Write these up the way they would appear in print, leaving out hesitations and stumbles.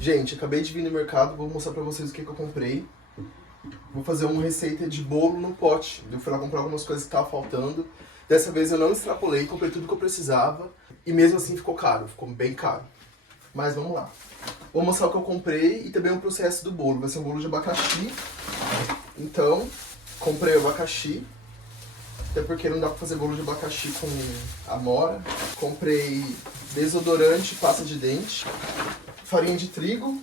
Gente, acabei de vir no mercado, vou mostrar pra vocês o que eu comprei. Vou fazer uma receita de bolo no pote. Eu fui lá comprar algumas coisas que estavam faltando. Dessa vez eu não extrapolei, comprei tudo que eu precisava. E mesmo assim ficou caro, ficou bem caro. Mas vamos lá. Vou mostrar o que eu comprei e também o processo do bolo. Vai ser um bolo de abacaxi. Então, comprei o abacaxi. Até porque não dá pra fazer bolo de abacaxi com amora. Comprei desodorante, pasta de dente, farinha de trigo,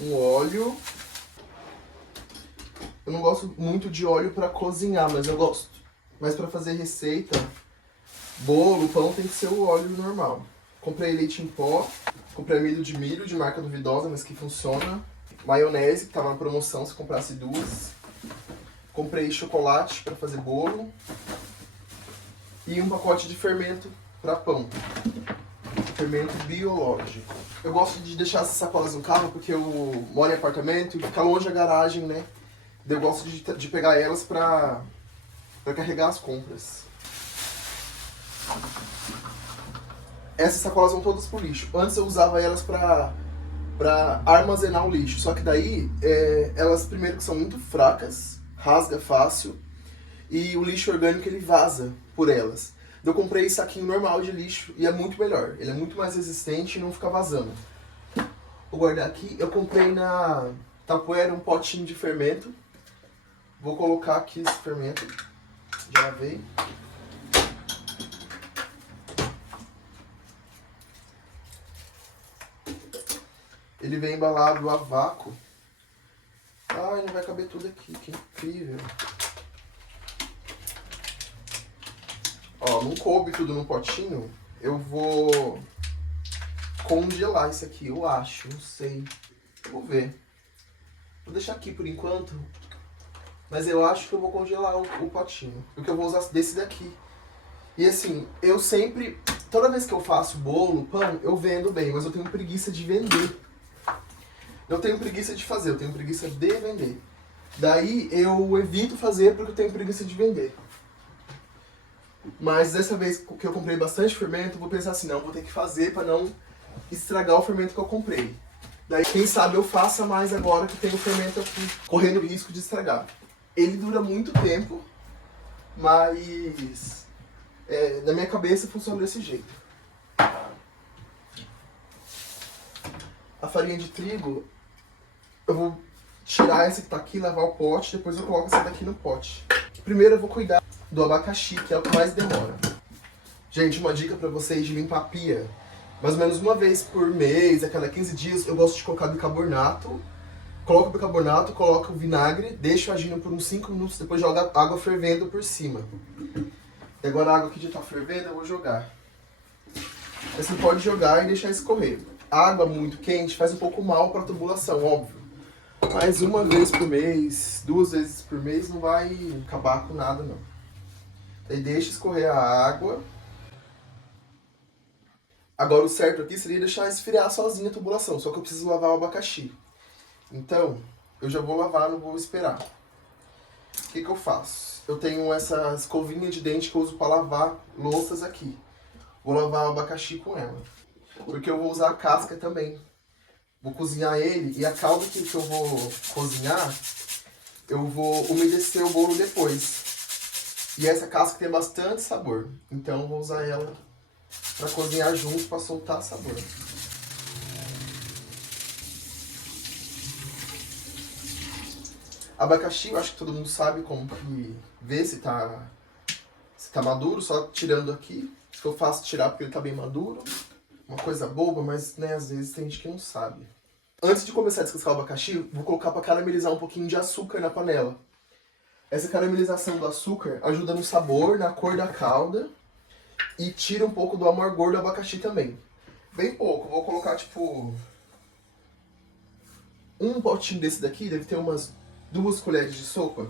um óleo. Eu não gosto muito de óleo pra cozinhar, mas eu gosto. Mas pra fazer receita, bolo, pão, tem que ser o óleo normal. Comprei leite em pó, comprei amido de milho de marca duvidosa, mas que funciona. Maionese, que tava na promoção se comprasse duas. Comprei chocolate pra fazer bolo. E um pacote de fermento para pão. Fermento biológico. Eu gosto de deixar essas sacolas no carro porque eu moro em apartamento e fica longe a garagem, né? Eu gosto de pegar elas para carregar as compras. Essas sacolas vão todas pro lixo. Antes eu usava elas para armazenar o lixo. Só que daí, elas primeiro que são muito fracas, rasga fácil. E o lixo orgânico ele vaza por elas. Eu comprei saquinho normal de lixo e é muito melhor. Ele é muito mais resistente e não fica vazando. Vou guardar aqui. Eu comprei na Tapoera um potinho de fermento. Vou colocar aqui esse fermento. Já veio. Ele vem embalado a vácuo. Ai, não vai caber tudo aqui. Que incrível. Ó, não coube tudo no potinho, eu vou congelar isso aqui, eu acho, não sei. Vou ver. Vou deixar aqui por enquanto, mas eu acho que eu vou congelar o potinho, porque eu vou usar desse daqui. E assim, eu sempre, toda vez que eu faço bolo, pão, eu vendo bem, mas eu tenho preguiça de vender. Eu tenho preguiça de fazer, eu tenho preguiça de vender. Daí eu evito fazer porque eu tenho preguiça de vender. Mas dessa vez que eu comprei bastante fermento, vou pensar assim, não, vou ter que fazer para não estragar o fermento que eu comprei. Daí, quem sabe eu faça mais agora que tem o fermento aqui, correndo o risco de estragar. Ele dura muito tempo, mas na minha cabeça funciona desse jeito. A farinha de trigo, eu vou tirar essa que tá aqui, lavar o pote, depois eu coloco essa daqui no pote. Primeiro eu vou cuidar do abacaxi, que é o que mais demora. Gente, uma dica pra vocês de limpar a pia. Mais ou menos uma vez por mês, a cada 15 dias, eu gosto de colocar bicarbonato. Coloco o bicarbonato, coloco o vinagre, deixo agindo por uns 5 minutos, depois jogo a água fervendo por cima. E agora a água que já tá fervendo, eu vou jogar. Você pode jogar e deixar escorrer. Água muito quente faz um pouco mal pra tubulação, óbvio. Mas uma vez por mês, 2 vezes por mês, não vai acabar com nada, não. Aí deixa escorrer a água. Agora o certo aqui seria deixar esfriar sozinha a tubulação, só que eu preciso lavar o abacaxi. Então, eu já vou lavar, não vou esperar. O que eu faço? Eu tenho essa escovinha de dente que eu uso para lavar louças aqui. Vou lavar o abacaxi com ela. Porque eu vou usar a casca também. Vou cozinhar ele e a calda que eu vou cozinhar, eu vou umedecer o bolo depois. E essa casca tem bastante sabor, então eu vou usar ela para cozinhar junto, para soltar sabor. Abacaxi, eu acho que todo mundo sabe como que ver se tá maduro, só tirando aqui. Que eu faço tirar porque ele tá bem maduro. Uma coisa boba, mas né, às vezes tem gente que não sabe. Antes de começar a descascar o abacaxi, vou colocar para caramelizar um pouquinho de açúcar na panela. Essa caramelização do açúcar ajuda no sabor, na cor da calda e tira um pouco do amargor do abacaxi também. Bem pouco, vou colocar tipo um potinho desse daqui, deve ter umas 2 colheres de sopa.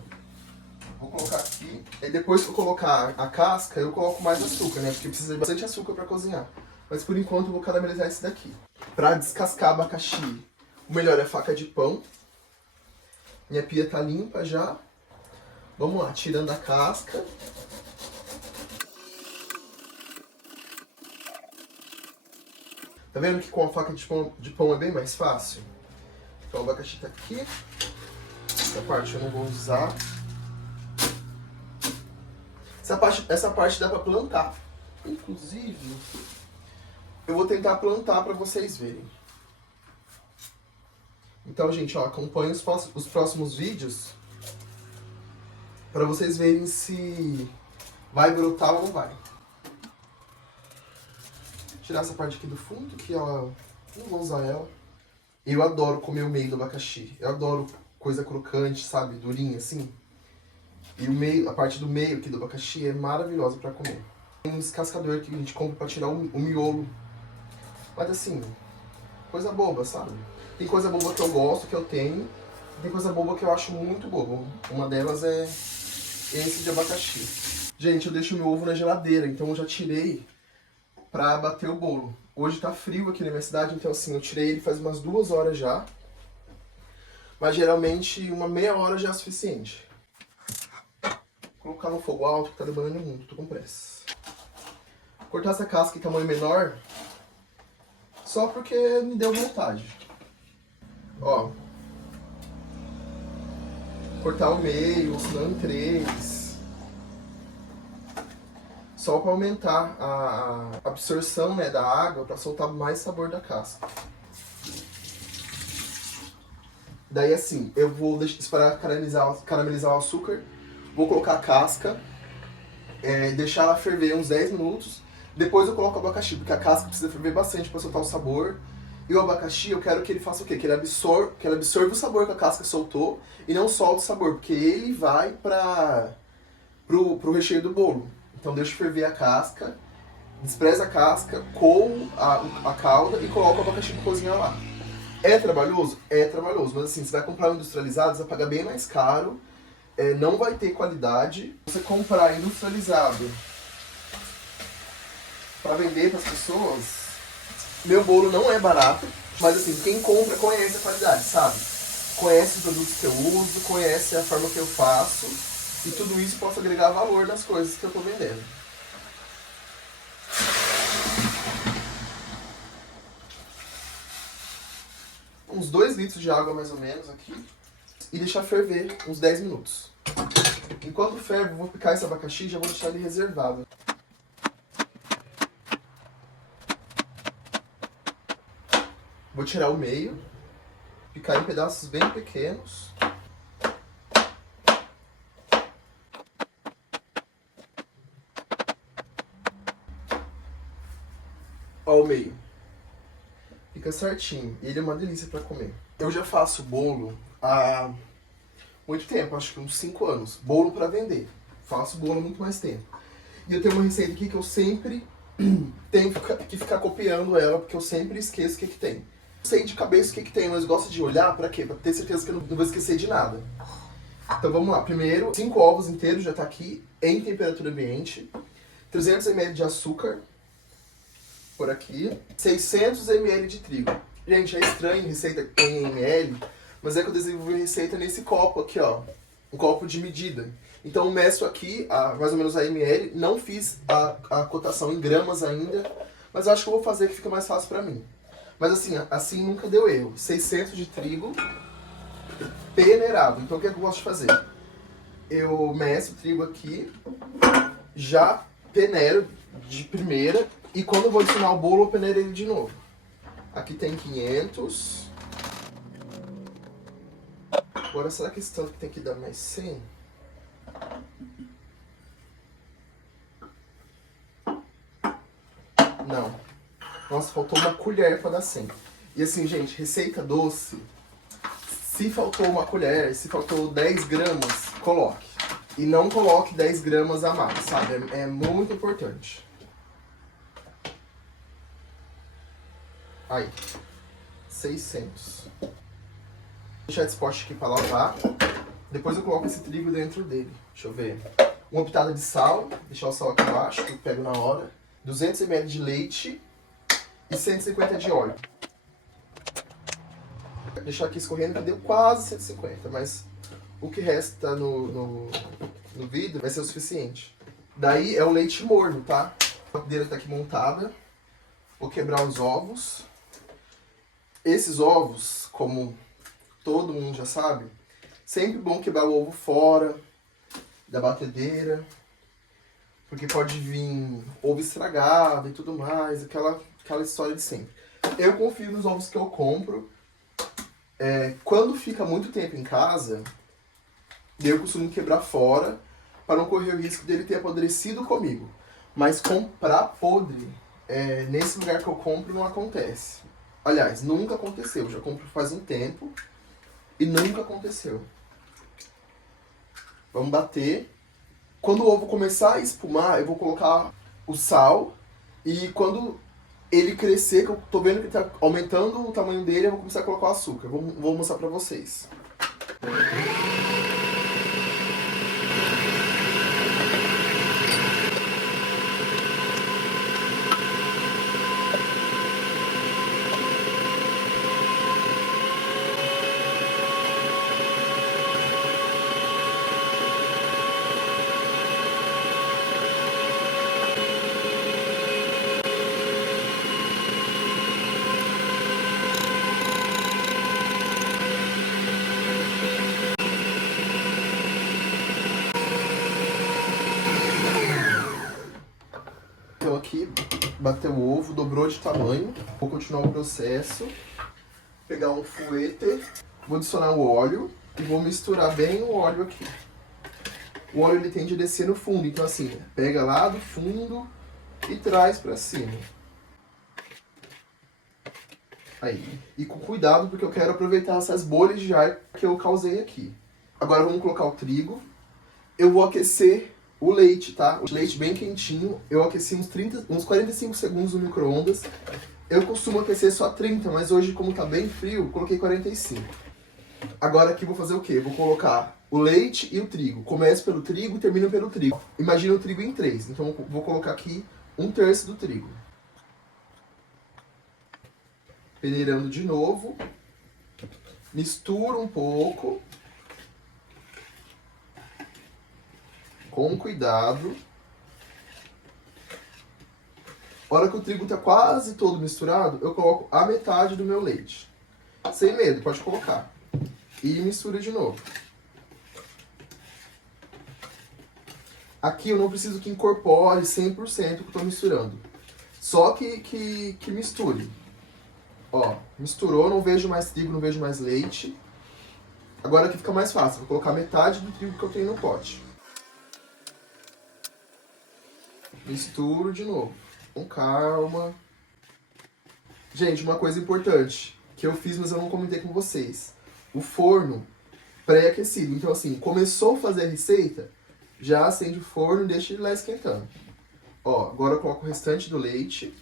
Vou colocar aqui, e depois que eu colocar a casca, eu coloco mais açúcar, né? Porque precisa de bastante açúcar para cozinhar. Mas por enquanto eu vou caramelizar esse daqui. Para descascar abacaxi, o melhor é faca de pão. Minha pia tá limpa já. Vamos lá, tirando a casca. Tá vendo que com a faca de pão é bem mais fácil? Então o abacaxi tá aqui. Essa parte eu não vou usar. Essa parte dá pra plantar. Inclusive, eu vou tentar plantar pra vocês verem. Então, gente, ó, acompanhe os próximos vídeos pra vocês verem se vai brotar ou não vai. Vou tirar essa parte aqui do fundo, que ela... não vou usar ela. Eu adoro comer o meio do abacaxi. Eu adoro coisa crocante, sabe? Durinha, assim. E o meio, a parte do meio aqui do abacaxi é maravilhosa pra comer. Tem um descascador que a gente compra pra tirar o miolo. Mas assim, coisa boba, sabe? Tem coisa boba que eu gosto, que eu tenho. Tem coisa boba que eu acho muito boba. Uma delas é esse de abacaxi. Gente, eu deixo meu ovo na geladeira, então eu já tirei pra bater o bolo. Hoje tá frio aqui na minha cidade, então assim, eu tirei ele faz umas 2 horas já. Mas geralmente uma meia hora já é suficiente. Vou colocar no fogo alto que tá demorando muito, tô com pressa. Cortar essa casca em tamanho menor, só porque me deu vontade. Ó. Cortar o meio, senão em 3. Só para aumentar a absorção, né, da água, para soltar mais sabor da casca. Daí assim, eu vou esperar caramelizar o açúcar, vou colocar a casca, deixar ela ferver uns 10 minutos, depois eu coloco o abacaxi, porque a casca precisa ferver bastante para soltar o sabor. E o abacaxi, eu quero que ele faça o quê? Que ele absorva o sabor que a casca soltou e não solte o sabor, porque ele vai pro recheio do bolo. Então deixa ferver a casca, despreza a casca, coo a calda e coloca o abacaxi pra cozinhar lá. É trabalhoso? É trabalhoso, mas assim, você vai comprar industrializado, você vai pagar bem mais caro, não vai ter qualidade. Você comprar industrializado para vender para as pessoas, meu bolo não é barato, mas assim, quem compra conhece a qualidade, sabe? Conhece os produtos que eu uso, conhece a forma que eu faço, e tudo isso posso agregar valor nas coisas que eu tô vendendo. Uns 2 litros de água mais ou menos aqui, e deixar ferver uns 10 minutos. Enquanto ferve, eu vou picar esse abacaxi e já vou deixar ele reservado. Vou tirar o meio, picar em pedaços bem pequenos. Ó o meio. Fica certinho. E ele é uma delícia pra comer. Eu já faço bolo há muito tempo, acho que uns 5 anos. Bolo pra vender. Faço bolo há muito mais tempo. E eu tenho uma receita aqui que eu sempre tenho que ficar copiando ela, porque eu sempre esqueço o que tem. Não sei de cabeça o que tem, mas gosto de olhar pra quê? Pra ter certeza que eu não vou esquecer de nada. Então vamos lá. Primeiro, 5 ovos inteiros já tá aqui, em temperatura ambiente. 300 ml de açúcar. Por aqui. 600 ml de trigo. Gente, é estranho receita em ml, mas é que eu desenvolvi receita nesse copo aqui, ó. Um copo de medida. Então eu meço aqui, mais ou menos a ml. Não fiz a cotação em gramas ainda, mas acho que eu vou fazer que fica mais fácil pra mim. Mas assim nunca deu erro. 600 de trigo peneirado. Então o que eu gosto de fazer? Eu meço o trigo aqui, já peneiro de primeira, e quando eu vou adicionar o bolo, eu peneiro ele de novo. Aqui tem 500. Agora, será que esse tanto tem que dar mais 100? Não. Nossa, faltou uma colher para dar 100. E assim, gente, receita doce, se faltou uma colher, se faltou 10 gramas, coloque. E não coloque 10 gramas a mais, sabe? É muito importante. Aí, 600. Vou deixar esse pote aqui para lavar. Depois eu coloco esse trigo dentro dele. Deixa eu ver. Uma pitada de sal, deixar o sal aqui embaixo, que eu pego na hora. 200 ml de leite e 150 de óleo. Vou deixar aqui escorrendo, que deu quase 150, mas o que resta no vidro vai ser o suficiente. Daí é o leite morno, tá? A batedeira tá aqui montada. Vou quebrar os ovos. Esses ovos, como todo mundo já sabe, sempre bom quebrar o ovo fora da batedeira, porque pode vir ovo estragado e tudo mais, aquela história de sempre. Eu confio nos ovos que eu compro. Quando fica muito tempo em casa, eu costumo quebrar fora, para não correr o risco dele ter apodrecido comigo. Mas comprar podre, nesse lugar que eu compro, não acontece. Aliás, nunca aconteceu. Já compro faz um tempo e nunca aconteceu. Vamos bater. Quando o ovo começar a espumar, eu vou colocar o sal. E quando ele crescer, que eu tô vendo que tá aumentando o tamanho dele, eu vou começar a colocar o açúcar. Vou mostrar pra vocês. Então aqui, bateu o ovo, dobrou de tamanho. Vou continuar o processo. Pegar um fouetter, vou adicionar o óleo e vou misturar bem o óleo aqui. O óleo ele tende a descer no fundo, então assim, pega lá do fundo e traz pra cima. Aí. E com cuidado, porque eu quero aproveitar essas bolhas de ar que eu causei aqui. Agora vamos colocar o trigo. Eu vou aquecer o leite, tá? O leite bem quentinho. Eu aqueci uns 45 segundos no micro-ondas. Eu costumo aquecer só 30, mas hoje, como tá bem frio, coloquei 45. Agora aqui vou fazer o quê? Vou colocar o leite e o trigo. Começo pelo trigo e termino pelo trigo. Imagina o trigo em 3. Então vou colocar aqui 1/3 do trigo. Peneirando de novo. Misturo um pouco. Com cuidado. A hora que o trigo tá quase todo misturado, eu coloco a metade do meu leite. Sem medo, pode colocar. E mistura de novo. Aqui eu não preciso que incorpore 100% o que eu tô misturando. Só que misture. Ó, misturou, não vejo mais trigo, não vejo mais leite. Agora aqui fica mais fácil, vou colocar metade do trigo que eu tenho no pote. Misturo de novo, com calma. Gente, uma coisa importante, que eu fiz, mas eu não comentei com vocês. O forno pré-aquecido. Então assim, começou a fazer a receita, já acende o forno e deixa ele lá esquentando. Ó, agora eu coloco o restante do leite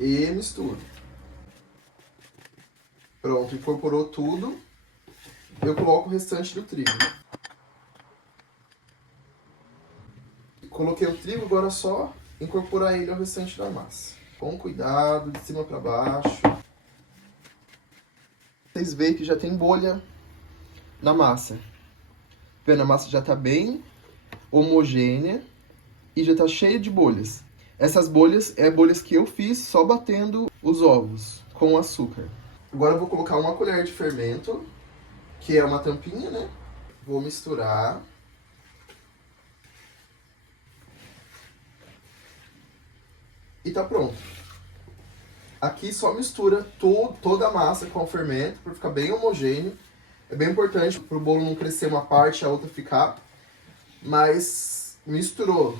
e misturo. Pronto, incorporou tudo. Eu coloco o restante do trigo. Coloquei o trigo, agora é só incorporar ele ao restante da massa. Com cuidado, de cima para baixo. Vocês veem que já tem bolha na massa. Vendo, a massa já tá bem homogênea e já tá cheia de bolhas. Essas bolhas bolhas que eu fiz só batendo os ovos com açúcar. Agora eu vou colocar uma colher de fermento, que é uma tampinha, né? Vou misturar. E tá pronto. Aqui só mistura toda a massa com o fermento para ficar bem homogêneo. É bem importante para o bolo não crescer uma parte e a outra ficar. Mas misturou.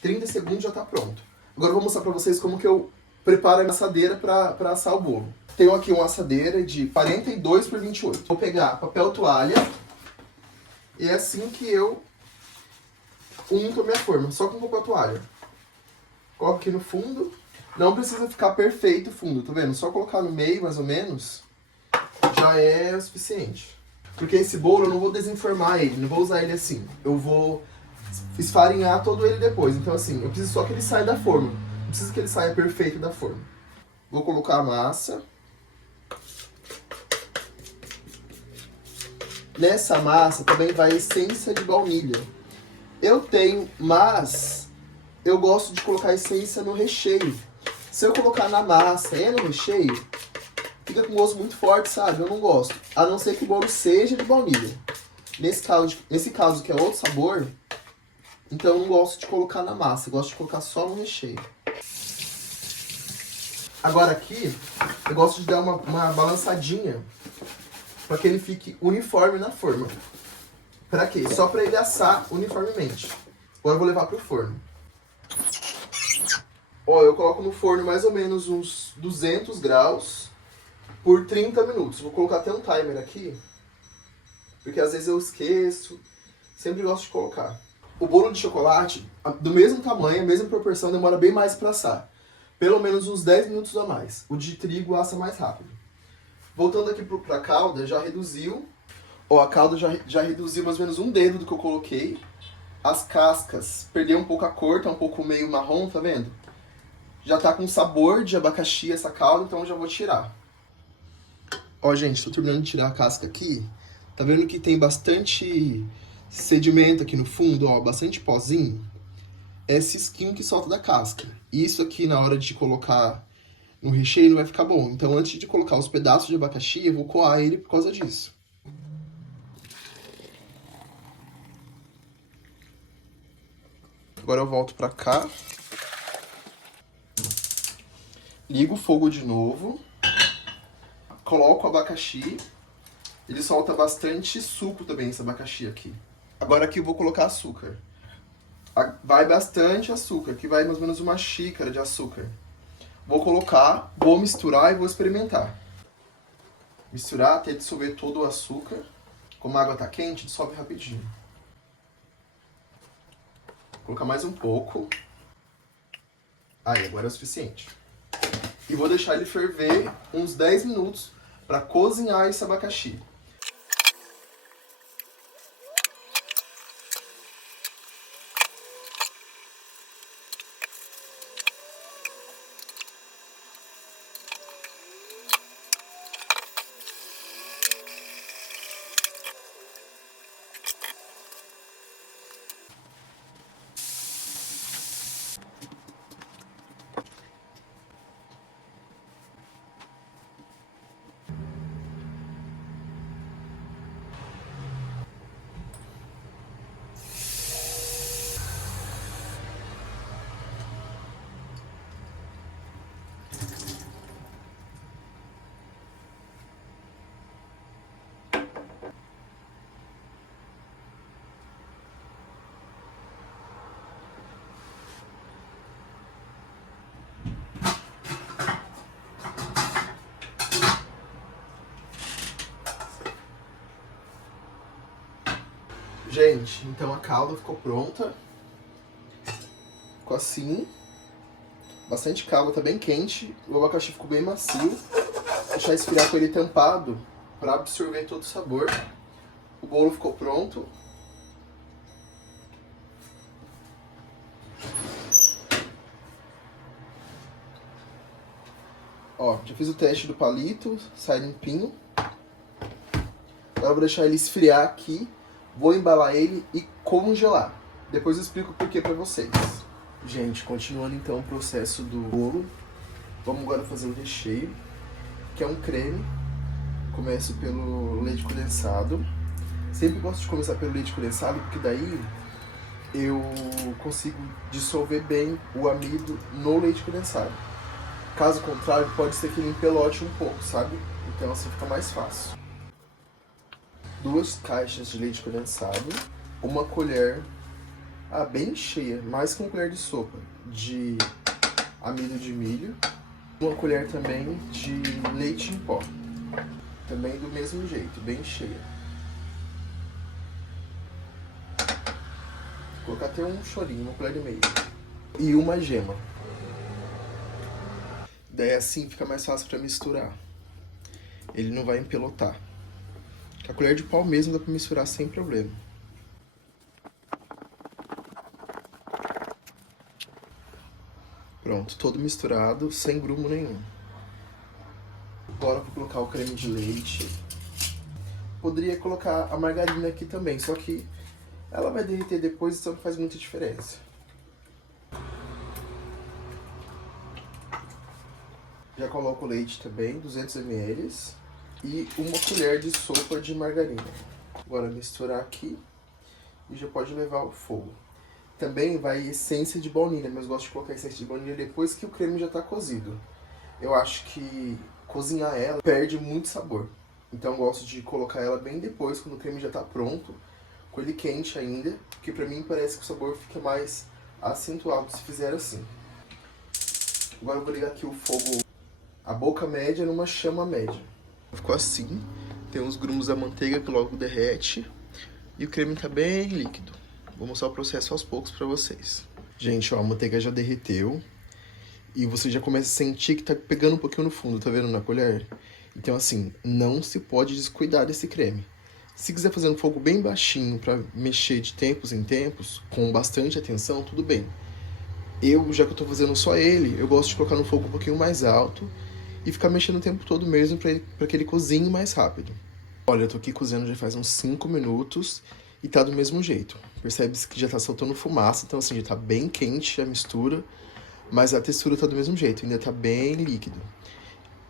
30 segundos já tá pronto. Agora eu vou mostrar para vocês como que eu preparo a assadeira para assar o bolo. Tenho aqui uma assadeira de 42 por 28. Vou pegar papel toalha. E é assim que eu unto a minha forma, só com papel toalha. Coloco aqui no fundo. Não precisa ficar perfeito o fundo, tá vendo? Só colocar no meio, mais ou menos, já é o suficiente. Porque esse bolo eu não vou desenformar ele, não vou usar ele assim. Eu vou esfarinhar todo ele depois. Então assim, eu preciso só que ele saia da forma. Não precisa que ele saia perfeito da forma. Vou colocar a massa. Nessa massa também vai essência de baunilha. Eu tenho, mas eu gosto de colocar essência no recheio. Se eu colocar na massa e no recheio, fica com gosto muito forte, sabe? Eu não gosto. A não ser que o bolo seja de baunilha. Nesse caso que é outro sabor, então eu não gosto de colocar na massa. Eu gosto de colocar só no recheio. Agora aqui, eu gosto de dar uma balançadinha para que ele fique uniforme na forma. Pra quê? Só para ele assar uniformemente. Agora eu vou levar pro forno. Ó, eu coloco no forno mais ou menos uns 200 graus por 30 minutos. Vou colocar até um timer aqui, porque às vezes eu esqueço. Sempre gosto de colocar. O bolo de chocolate, do mesmo tamanho, a mesma proporção, demora bem mais para assar. Pelo menos uns 10 minutos a mais. O de trigo assa mais rápido. Voltando aqui pra calda, já reduziu. Ó, a calda já reduziu mais ou menos um dedo do que eu coloquei. As cascas perdeu um pouco a cor, tá um pouco meio marrom, tá vendo? Já tá com sabor de abacaxi essa calda, então eu já vou tirar. Ó, gente, tô terminando de tirar a casca aqui. Tá vendo que tem bastante sedimento aqui no fundo, ó, bastante pozinho? É esse esquinho que solta da casca. Isso aqui, na hora de colocar no recheio, não vai ficar bom. Então, antes de colocar os pedaços de abacaxi, eu vou coar ele por causa disso. Agora eu volto pra cá. Ligo o fogo de novo. Coloco o abacaxi. Ele solta bastante suco também, esse abacaxi aqui. Agora aqui eu vou colocar açúcar. Vai bastante açúcar, que vai mais ou menos uma xícara de açúcar. Vou colocar, vou misturar e vou experimentar. Misturar até dissolver todo o açúcar. Como a água tá quente, dissolve rapidinho. Vou colocar mais um pouco. Aí, agora é o suficiente. E vou deixar ele ferver uns 10 minutos para cozinhar esse abacaxi. Gente, então a calda ficou pronta. Ficou assim. Bastante calda, tá bem quente. O abacaxi ficou bem macio. Vou deixar esfriar com ele tampado para absorver todo o sabor. O bolo ficou pronto. Ó, já fiz o teste do palito, sai limpinho. Agora eu vou deixar ele esfriar aqui. Vou embalar ele e congelar. Depois eu explico o porquê pra vocês. Gente, continuando então o processo do bolo. Vamos agora fazer o recheio, que é um creme. Começo pelo leite condensado. Sempre gosto de começar pelo leite condensado, porque daí eu consigo dissolver bem o amido no leite condensado. Caso contrário, pode ser que ele empelote um pouco, sabe? Então assim fica mais fácil. 2 caixas de leite condensado, uma colher, bem cheia, mais que uma colher de sopa, de amido de milho, uma colher também de leite em pó, também do mesmo jeito, bem cheia. Vou colocar até um chorinho, uma colher e meia, e uma gema. Daí assim fica mais fácil para misturar, ele não vai empelotar. A colher de pau mesmo dá pra misturar sem problema. Pronto, todo misturado, sem grumo nenhum. Agora vou colocar o creme de leite. Poderia colocar a margarina aqui também, só que ela vai derreter depois, então não faz muita diferença. Já coloco o leite também, 200 ml. E uma colher de sopa de margarina. Agora misturar aqui e já pode levar ao fogo. Também vai essência de baunilha, mas eu gosto de colocar essência de baunilha depois que o creme já está cozido. Eu acho que cozinhar ela perde muito sabor. Então eu gosto de colocar ela bem depois, quando o creme já está pronto, com ele quente ainda, porque pra mim parece que o sabor fica mais acentuado se fizer assim. Agora eu vou ligar aqui o fogo, a boca média numa chama média. Ficou assim, tem uns grumos da manteiga que logo derrete e o creme tá bem líquido. Vou mostrar o processo aos poucos pra vocês. Gente, ó, a manteiga já derreteu e você já começa a sentir que tá pegando um pouquinho no fundo, tá vendo na colher? Então assim, não se pode descuidar desse creme. Se quiser fazer um fogo bem baixinho pra mexer de tempos em tempos, com bastante atenção, tudo bem. Já que eu tô fazendo só ele, eu gosto de colocar no fogo um pouquinho mais alto e ficar mexendo o tempo todo mesmo pra que ele cozinhe mais rápido. Olha, eu tô aqui cozinhando já faz uns 5 minutos e tá do mesmo jeito. Percebe-se que já tá soltando fumaça, então assim, já tá bem quente a mistura, mas a textura tá do mesmo jeito, ainda tá bem líquido.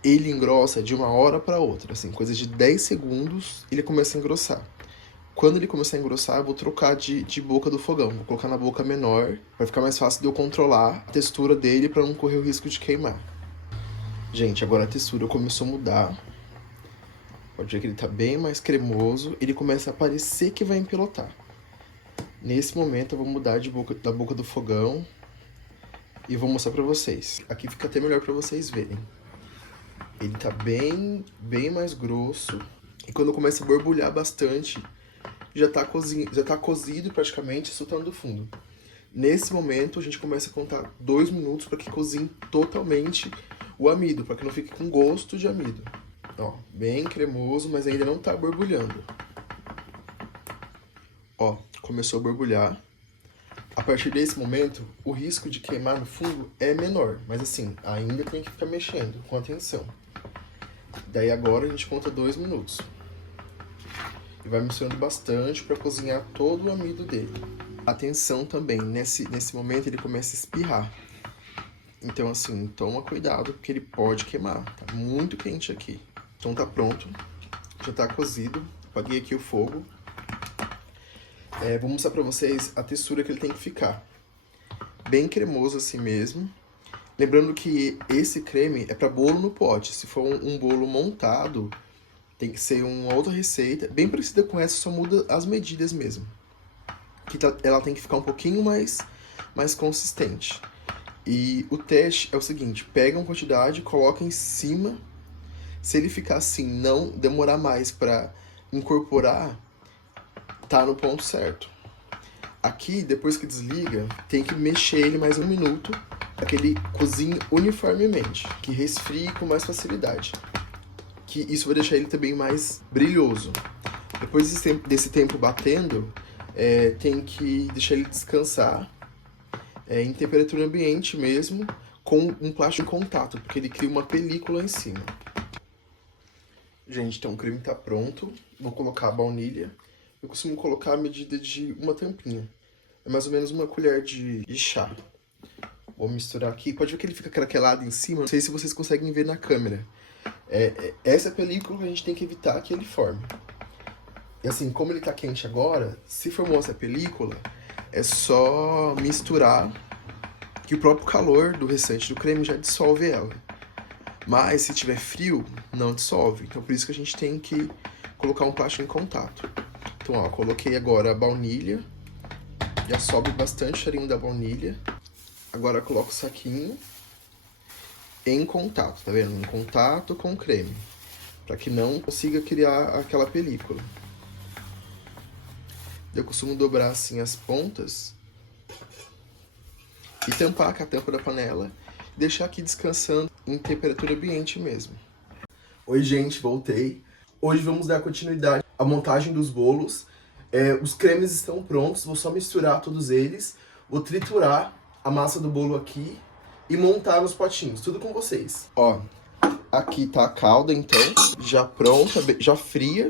Ele engrossa de uma hora pra outra, assim, coisa de 10 segundos ele começa a engrossar. Quando ele começar a engrossar, eu vou trocar de boca do fogão, vou colocar na boca menor, vai ficar mais fácil de eu controlar a textura dele pra não correr o risco de queimar. Gente, agora a textura começou a mudar. Pode ver que ele tá bem mais cremoso. Ele começa a parecer que vai empelotar. Nesse momento eu vou mudar da boca do fogão e vou mostrar pra vocês. Aqui fica até melhor pra vocês verem. Ele tá bem mais grosso. E quando começa a borbulhar bastante, já tá cozido praticamente, soltando do fundo. Nesse momento a gente começa a contar 2 minutos para que cozinhe totalmente o amido, para que não fique com gosto de amido. Ó, bem cremoso, mas ainda não tá borbulhando. Ó, começou a borbulhar. A partir desse momento, o risco de queimar no fundo é menor, mas assim, ainda tem que ficar mexendo com atenção. Daí agora a gente conta 2 minutos. E vai misturando bastante para cozinhar todo o amido dele. Atenção também, nesse momento ele começa a espirrar. Então assim, toma cuidado porque ele pode queimar. Tá muito quente aqui. Então tá pronto, já tá cozido. Apaguei aqui o fogo. Vou mostrar pra vocês a textura que ele tem que ficar. Bem cremoso assim mesmo. Lembrando que esse creme é para bolo no pote. Se for um bolo montado, tem que ser uma outra receita. Bem parecida com essa, só muda as medidas mesmo. Ela tem que ficar um pouquinho mais consistente. E o teste é o seguinte, pega uma quantidade, coloca em cima. Se ele ficar assim, não demorar mais para incorporar, tá no ponto certo. Aqui, depois que desliga, tem que mexer ele mais 1 minuto, para que ele cozinhe uniformemente, que resfrie com mais facilidade. Que isso vai deixar ele também mais brilhoso. Depois desse tempo batendo, tem que deixar ele descansar em temperatura ambiente mesmo, com um plástico em contato, porque ele cria uma película em cima. Gente, então o creme tá pronto. Vou colocar a baunilha. Eu costumo colocar a medida de uma tampinha. É mais ou menos uma colher de chá. Vou misturar aqui. Pode ver que ele fica craquelado em cima. Não sei se vocês conseguem ver na câmera. Essa película que a gente tem que evitar que ele forme. E assim, como ele tá quente agora, se formou essa película, é só misturar que o próprio calor do restante do creme já dissolve ela. Mas se tiver frio, não dissolve. Então por isso que a gente tem que colocar um plástico em contato. Então ó, coloquei agora a baunilha. Já sobe bastante o cheirinho da baunilha. Agora eu coloco o saquinho em contato, tá vendo? Em contato com o creme. Para que não consiga criar aquela película. Eu costumo dobrar assim as pontas e tampar com a tampa da panela e deixar aqui descansando em temperatura ambiente mesmo. Oi gente, voltei. Hoje vamos dar continuidade à montagem dos bolos. Os cremes estão prontos, vou só misturar todos eles, vou triturar a massa do bolo aqui e montar nos potinhos, tudo com vocês. Ó, aqui tá a calda então, já pronta, já fria.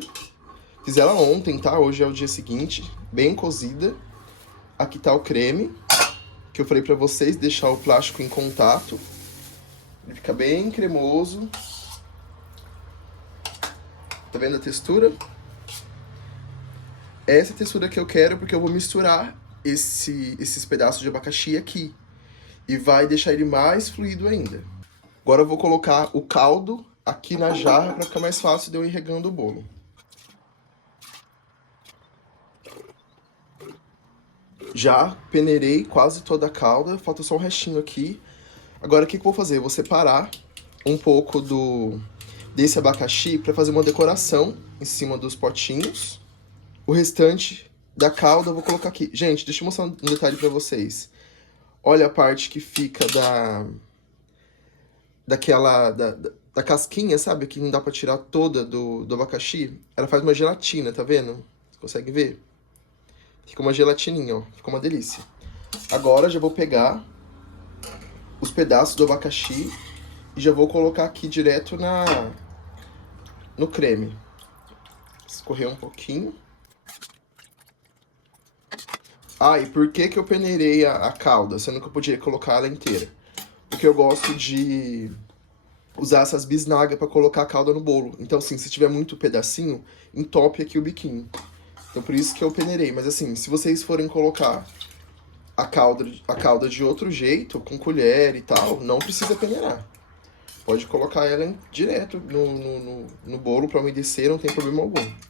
Fiz ela ontem, tá? Hoje é o dia seguinte, bem cozida. Aqui tá o creme, que eu falei pra vocês, deixar o plástico em contato. Ele fica bem cremoso. Tá vendo a textura? Essa é a textura que eu quero, porque eu vou misturar esses pedaços de abacaxi aqui. E vai deixar ele mais fluido ainda. Agora eu vou colocar o caldo aqui na jarra para ficar mais fácil de eu ir regando o bolo. Já peneirei quase toda a calda, falta só um restinho aqui. Agora o que eu vou fazer? Eu vou separar um pouco desse abacaxi para fazer uma decoração em cima dos potinhos. O restante da calda eu vou colocar aqui. Gente, deixa eu mostrar um detalhe para vocês. Olha a parte que fica da casquinha, sabe? Que não dá pra tirar toda do abacaxi. Ela faz uma gelatina, tá vendo? Você consegue ver? Fica uma gelatininha, ó. Fica uma delícia. Agora já vou pegar os pedaços do abacaxi e já vou colocar aqui direto no creme. Escorrer um pouquinho. Ah, e por que eu peneirei a calda, sendo que eu podia colocar ela inteira? Porque eu gosto de usar essas bisnagas para colocar a calda no bolo. Então, assim, se tiver muito pedacinho, entope aqui o biquinho. Então, por isso que eu peneirei. Mas, assim, se vocês forem colocar a calda de outro jeito, com colher e tal, não precisa peneirar. Pode colocar ela direto no bolo para umedecer, não tem problema algum.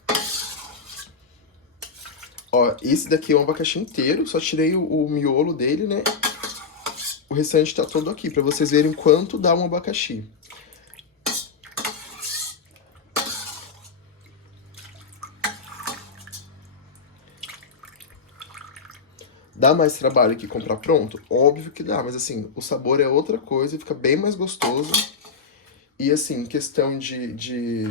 Ó, esse daqui é um abacaxi inteiro, só tirei o miolo dele, né? O restante tá todo aqui, pra vocês verem quanto dá um abacaxi. Dá mais trabalho que comprar pronto? Óbvio que dá, mas assim, o sabor é outra coisa, fica bem mais gostoso. E assim, questão de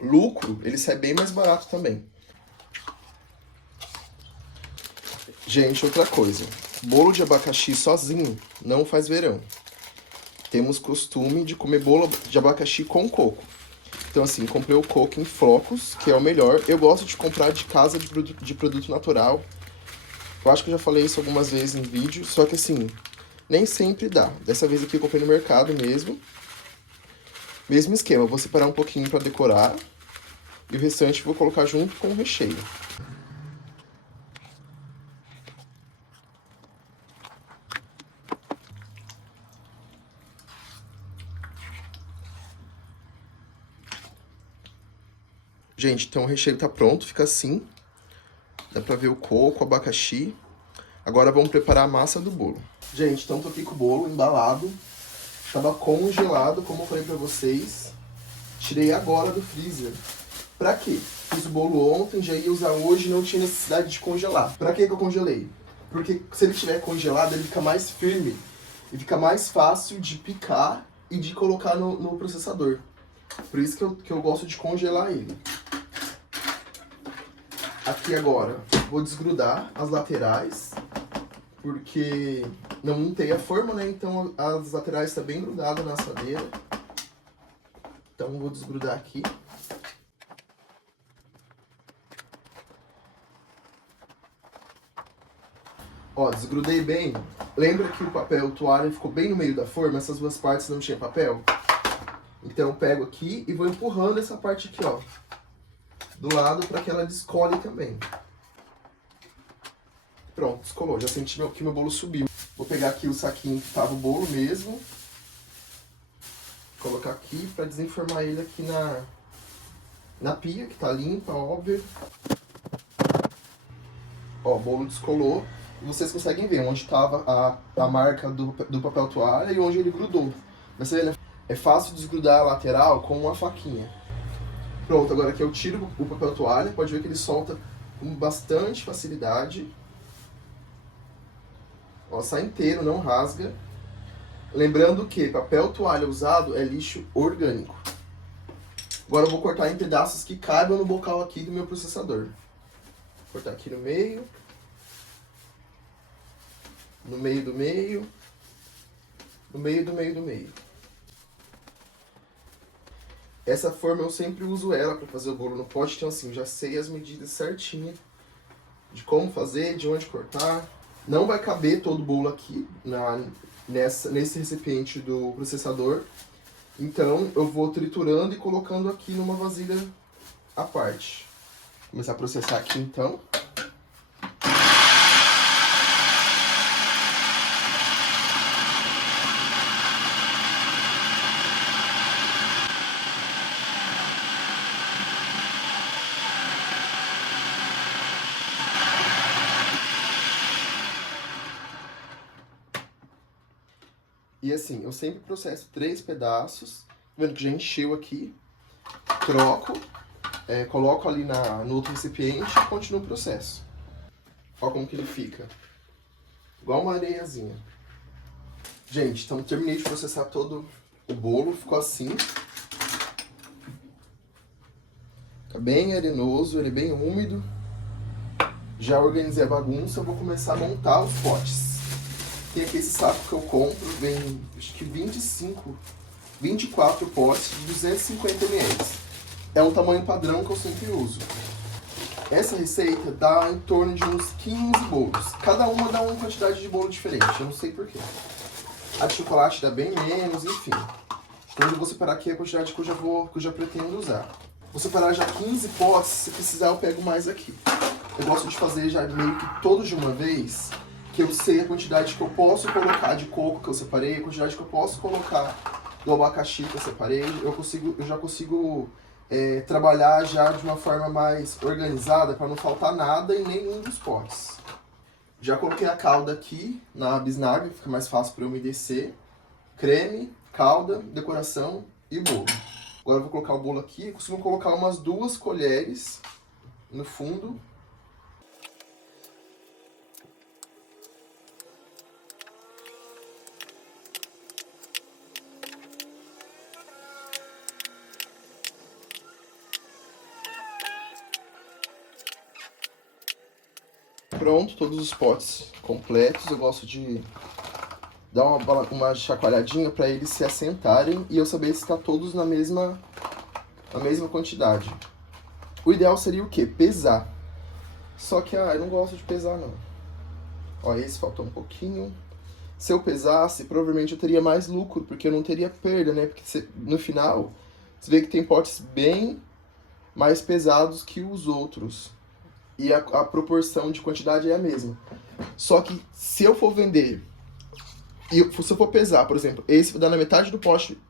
lucro, ele sai bem mais barato também. Gente, outra coisa. Bolo de abacaxi sozinho não faz verão. Temos costume de comer bolo de abacaxi com coco. Então, assim, comprei o coco em flocos, que é o melhor. Eu gosto de comprar de casa de produto natural. Eu acho que eu já falei isso algumas vezes em vídeo, só que assim, nem sempre dá. Dessa vez aqui eu comprei no mercado mesmo. Mesmo esquema, eu vou separar um pouquinho para decorar. E o restante eu vou colocar junto com o recheio. Gente, então o recheio tá pronto, fica assim. Dá pra ver o coco, o abacaxi. Agora vamos preparar a massa do bolo. Gente, então tô aqui com o bolo embalado. Tava congelado, como eu falei pra vocês. Tirei agora do freezer. Pra quê? Fiz o bolo ontem, já ia usar hoje e não tinha necessidade de congelar. Pra que eu congelei? Porque se ele estiver congelado, ele fica mais firme. E fica mais fácil de picar e de colocar no processador. Por isso que eu gosto de congelar ele. Aqui agora, vou desgrudar as laterais, porque não montei a forma, né? Então as laterais estão bem grudadas na assadeira. Então vou desgrudar aqui. Ó, desgrudei bem. Lembra que o papel toalha ficou bem no meio da forma? Essas duas partes não tinha papel? Então eu pego aqui e vou empurrando essa parte aqui, ó, do lado para que ela descole também. Pronto, descolou. Já senti que meu bolo subiu. Vou pegar aqui o saquinho que tava o bolo mesmo. Colocar aqui para desenformar ele aqui na pia, que tá limpa, óbvio. Ó, o bolo descolou. E vocês conseguem ver onde tava a marca do papel toalha e onde ele grudou. Mas você vê, né? É fácil desgrudar a lateral com uma faquinha. Pronto, agora aqui eu tiro o papel toalha. Pode ver que ele solta com bastante facilidade. Ó, sai inteiro, não rasga. Lembrando que papel toalha usado é lixo orgânico. Agora eu vou cortar em pedaços que caibam no bocal aqui do meu processador. Vou cortar aqui no meio. No meio do meio. No meio do meio do meio. Essa forma eu sempre uso ela para fazer o bolo no pote. Então assim, já sei as medidas certinhas de como fazer, de onde cortar. Não vai caber todo o bolo aqui nesse recipiente do processador. Então eu vou triturando e colocando aqui numa vasilha à parte. Vou começar a processar aqui então. E assim, eu sempre processo 3 pedaços. Vendo que já encheu aqui. Troco, coloco ali no outro recipiente e continuo o processo. Olha como que ele fica. Igual uma areiazinha. Gente, então terminei de processar todo o bolo. Ficou assim. Fica bem arenoso, ele é bem úmido. Já organizei a bagunça, eu vou começar a montar os potes. Tem aqui esse saco que eu compro, vem acho que 24 potes de 250 ml. É um tamanho padrão que eu sempre uso. Essa receita dá em torno de uns 15 bolos. Cada uma dá uma quantidade de bolo diferente, eu não sei porquê. A de chocolate dá bem menos, enfim. Então eu vou separar aqui a quantidade que eu já pretendo usar. Vou separar já 15 potes, se precisar eu pego mais aqui. Eu gosto de fazer já meio que todos de uma vez, que eu sei a quantidade que eu posso colocar de coco que eu separei, a quantidade que eu posso colocar do abacaxi que eu separei. Eu já consigo trabalhar já de uma forma mais organizada para não faltar nada em nenhum dos potes. Já coloquei a calda aqui na bisnaga, fica mais fácil para eu umedecer. Creme, calda, decoração e bolo. Agora eu vou colocar o bolo aqui. Eu costumo colocar umas 2 colheres no fundo. Pronto, todos os potes completos. Eu gosto de dar uma chacoalhadinha para eles se assentarem e eu saber se está todos na mesma quantidade. O ideal seria o quê? Pesar. Só que eu não gosto de pesar não. Ó, esse faltou um pouquinho. Se eu pesasse, provavelmente eu teria mais lucro, porque eu não teria perda, né? Porque no final, você vê que tem potes bem mais pesados que os outros. E a proporção de quantidade é a mesma. Só que se eu for vender, e se eu for pesar, por exemplo, esse vai dar na metade do pote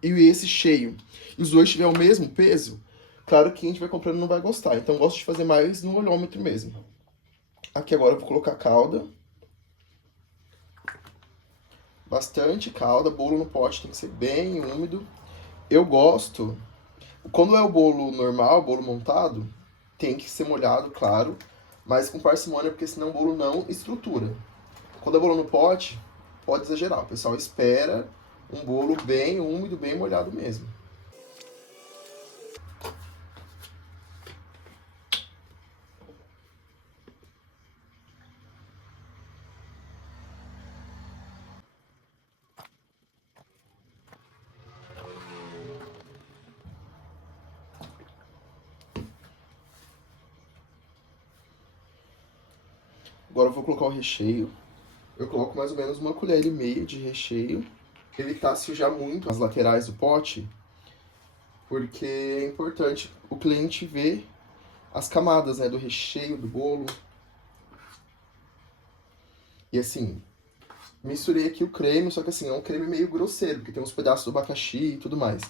e esse cheio, e os dois tiverem o mesmo peso, claro que quem estiver comprando não vai gostar. Então eu gosto de fazer mais no olhômetro mesmo. Aqui agora eu vou colocar calda. Bastante calda, bolo no pote tem que ser bem úmido. Eu gosto, quando é o bolo normal, bolo montado, tem que ser molhado, claro, mas com parcimônia, porque senão o bolo não estrutura. Quando é bolo no pote, pode exagerar. O pessoal espera um bolo bem úmido, bem molhado mesmo. Agora eu vou colocar o recheio. Eu coloco mais ou menos 1,5 colher de recheio. Evitar sujar muito as laterais do pote, porque é importante o cliente ver as camadas, né, do recheio do bolo. E assim, misturei aqui o creme, só que assim, é um creme meio grosseiro, porque tem uns pedaços do abacaxi e tudo mais.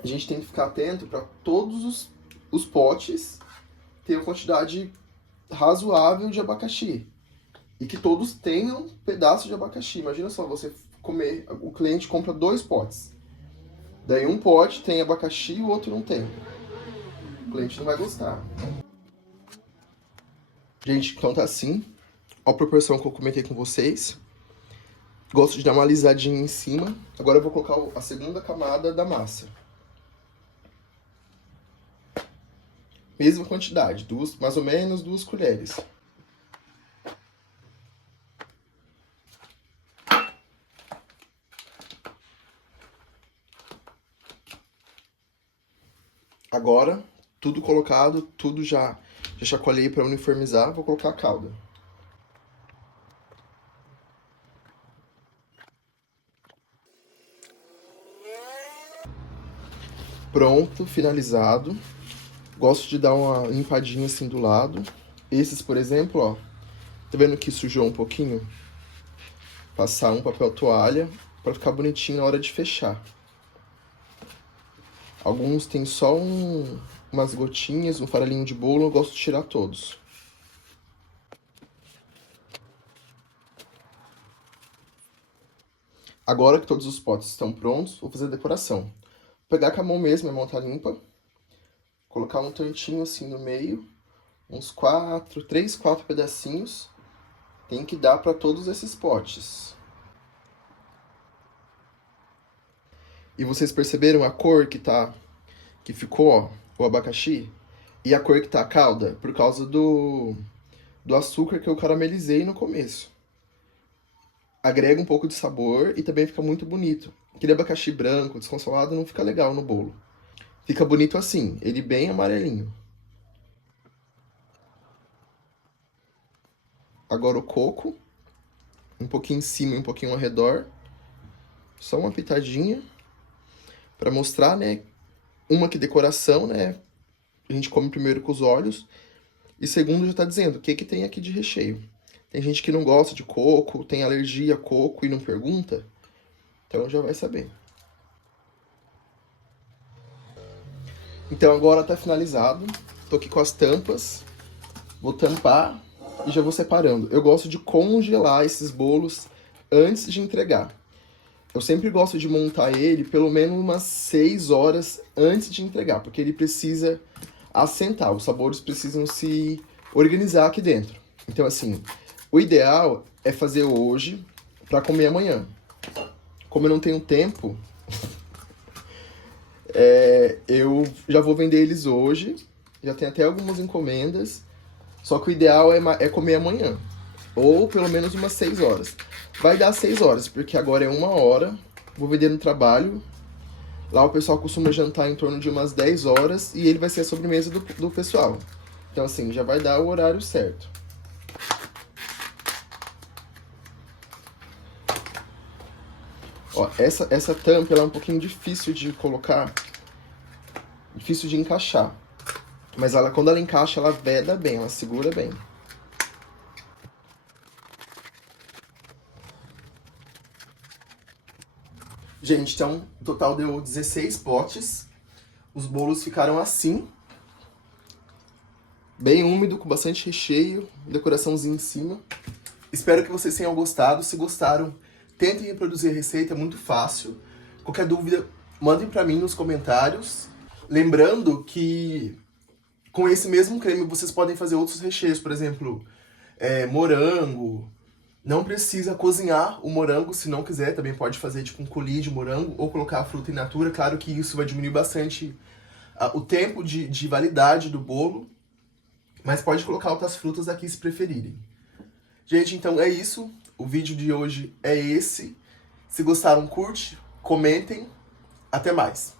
A gente tem que ficar atento para todos os potes ter uma quantidade razoável de abacaxi. E que todos tenham pedaço de abacaxi. Imagina só, você comer, o cliente compra 2 potes. Daí um pote tem abacaxi e o outro não tem. O cliente não vai gostar. Gente, então tá assim. Olha a proporção que eu comentei com vocês. Gosto de dar uma alisadinha em cima. Agora eu vou colocar a segunda camada da massa. Mesma quantidade, mais ou menos 2 colheres. Agora, tudo colocado, tudo já chacoalhei para uniformizar, vou colocar a calda. pronto, finalizado. Gosto de dar uma limpadinha assim do lado. Esses, por exemplo, ó, tá vendo que sujou um pouquinho? Passar um papel toalha pra ficar bonitinho na hora de fechar. Alguns tem só umas gotinhas, um farelinho de bolo, eu gosto de tirar todos. Agora que todos os potes estão prontos, vou fazer a decoração. Vou pegar com a mão mesmo, a mão tá limpa. Colocar um tantinho assim no meio, uns 3, 4 pedacinhos. Tem que dar para todos esses potes. E vocês perceberam a cor que ficou, ó, o abacaxi? E a cor que tá a calda? Por causa do açúcar que eu caramelizei no começo. Agrega um pouco de sabor e também fica muito bonito. Aquele abacaxi branco, desconsolado, não fica legal no bolo. Fica bonito assim, ele bem amarelinho. Agora o coco, um pouquinho em cima e um pouquinho ao redor. Só uma pitadinha, para mostrar, né, uma que decoração, né, a gente come primeiro com os olhos, e segundo já tá dizendo o que tem aqui de recheio. Tem gente que não gosta de coco, tem alergia a coco e não pergunta, então já vai saber. Então agora tá finalizado, tô aqui com as tampas, vou tampar e já vou separando. Eu gosto de congelar esses bolos antes de entregar. Eu sempre gosto de montar ele pelo menos umas 6 horas antes de entregar, porque ele precisa assentar, os sabores precisam se organizar aqui dentro. Então, assim, o ideal é fazer hoje para comer amanhã. Como eu não tenho tempo, eu já vou vender eles hoje, já tem até algumas encomendas, só que o ideal é comer amanhã, ou pelo menos umas 6 horas. Vai dar 6 horas, porque agora é 1 hora, vou vender no trabalho. Lá o pessoal costuma jantar em torno de umas 10 horas e ele vai ser a sobremesa do pessoal. Então assim, já vai dar o horário certo. Ó, essa tampa ela é um pouquinho difícil de colocar, difícil de encaixar. Mas ela, quando ela encaixa, ela veda bem, ela segura bem. Gente, então, o total deu 16 potes. Os bolos ficaram assim. Bem úmido, com bastante recheio, decoraçãozinha em cima. Espero que vocês tenham gostado. Se gostaram, tentem reproduzir a receita, é muito fácil. Qualquer dúvida, mandem pra mim nos comentários. Lembrando que com esse mesmo creme vocês podem fazer outros recheios, por exemplo, morango. Não precisa cozinhar o morango, se não quiser, também pode fazer tipo um coulis de morango ou colocar a fruta in natura. Claro que isso vai diminuir bastante o tempo de validade do bolo, mas pode colocar outras frutas aqui se preferirem. Gente, então é isso. O vídeo de hoje é esse. Se gostaram, curte, comentem. Até mais.